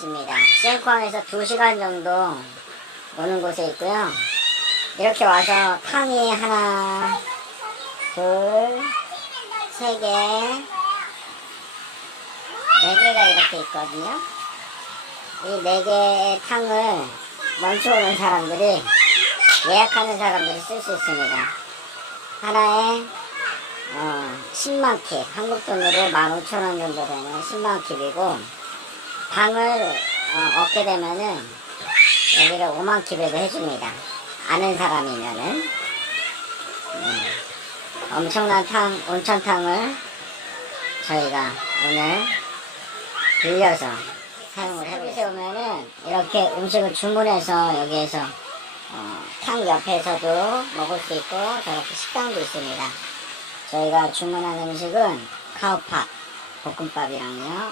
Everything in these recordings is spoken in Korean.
있습니다. 시엔쿠항에서 2시간 정도 오는 곳에 있고요. 이렇게 와서 탕이 하나, 둘, 세 개, 네 개가 이렇게 있거든요. 이 네 개의 탕을 멈춰오는 사람들이, 예약하는 사람들이 쓸 수 있습니다. 하나에 10만 킵, 한국 돈으로 15,000원 정도 되는 10만 킵이고, 방을 얻게 되면은 여기를 5만 킵에도 해줍니다. 아는 사람이면은. 엄청난 온천탕을 저희가 오늘 빌려서 사용을 해보겠습니다. 오면은 이렇게 음식을 주문해서 여기에서 탕 옆에서도 먹을 수 있고, 저렇게 식당도 있습니다. 저희가 주문한 음식은 카오팟 볶음밥이랑요,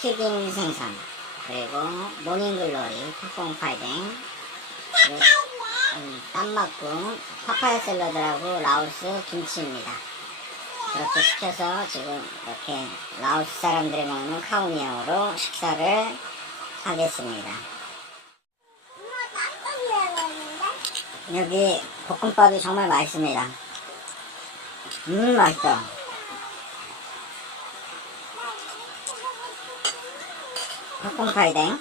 튀긴 생선, 그리고 모닝글로리 푸퐁파이댕, 땀막국, 파파야 샐러드하고 라오스 김치입니다. 그렇게 시켜서 지금 이렇게 라오스 사람들이 먹는 카오니아오로 식사를 하겠습니다. 여기 볶음밥이 정말 맛있습니다. 맛있어. 푸퐁파이댕.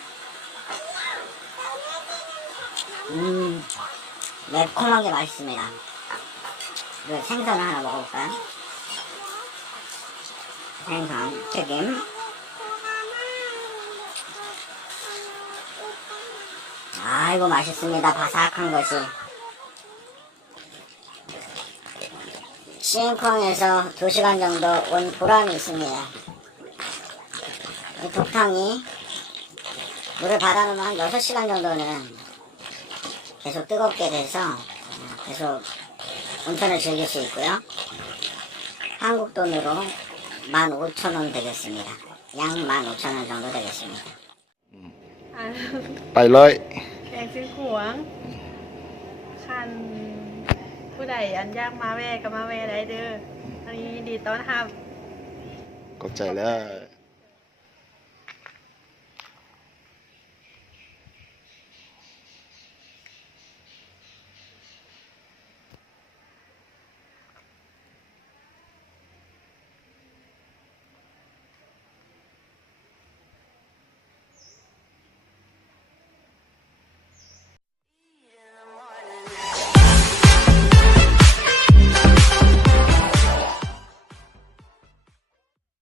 매콤하게 맛있습니다. 그리고 생선을 하나 먹어볼까요? 생선 튀김. 아이고 맛있습니다. 바삭한 것이. 시엔쿠항에서 2시간 정도 온 보람이 있습니다. 이 독탕이 물을 받아놓으면 한 6시간 정도는 계속 뜨겁게 돼서 계속 온천을 즐길 수 있고요. 한국 돈으로 15,000원 되겠습니다. 약 15,000원 정도 되겠습니다. ไปเลย แกงซื้อขวงคันผู้ใดอันยากมาแวะก็มาแวะได้เด้ออันนี้ดีต้อนรับ ขอบใจเลย